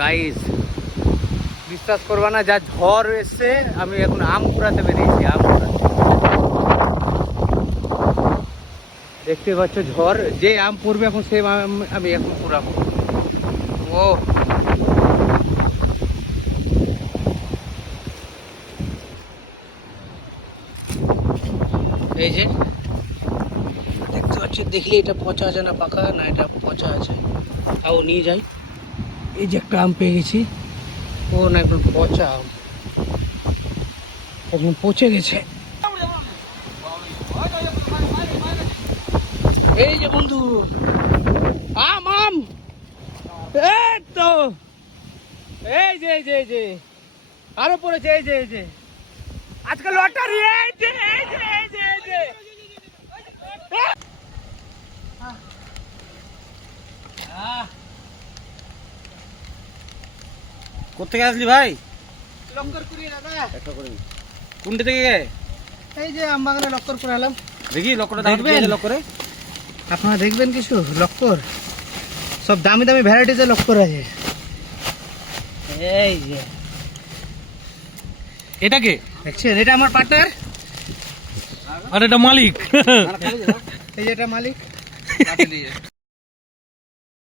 Guys বিশ্বাস করবা না, যা ঝড় এসছে। আমি এখন আম কুড়াতে বেরিয়েছি, আম কুড়াতে। দেখতে পাচ্ছ ঝড়, যে আম পড়বে এখন সে আম আমি এখন কুড়াবো। ও এই যে দেখতে পাচ্ছি, দেখলে এটা পচা আছে না পাকা, না এটা পচা আছে। তাও নিয়ে যাই। এই যে একটা আম পেয়ে গেছি। ও না, একদম পচা আম, একদম পচে গেছে। এই যে বন্ধু, আম আম, এই তো, এই যে এই যে এই যে আরো পড়েছে, এই যে এই যে আজকে লটারি, এই যে এই যে এই যে এই যে। কোথেকে আসলি ভাই? লক্কর করিয়ে দাদা। একটা করে কোনটা থেকে গে? এই যে আম বাগানে লক্কর করে এলাম। দেখি লক্করটা দেখবেন? দেখবেন লক্করে। আপনারা দেখবেন কিছু লক্কর, সব দামি দামি ভ্যারাইটিজের লক্কর আছে। এই যে এটা কে? দেখছেন, এটা আমার পার্টনার। আর এটা মালিক। এই যে এটা মালিক।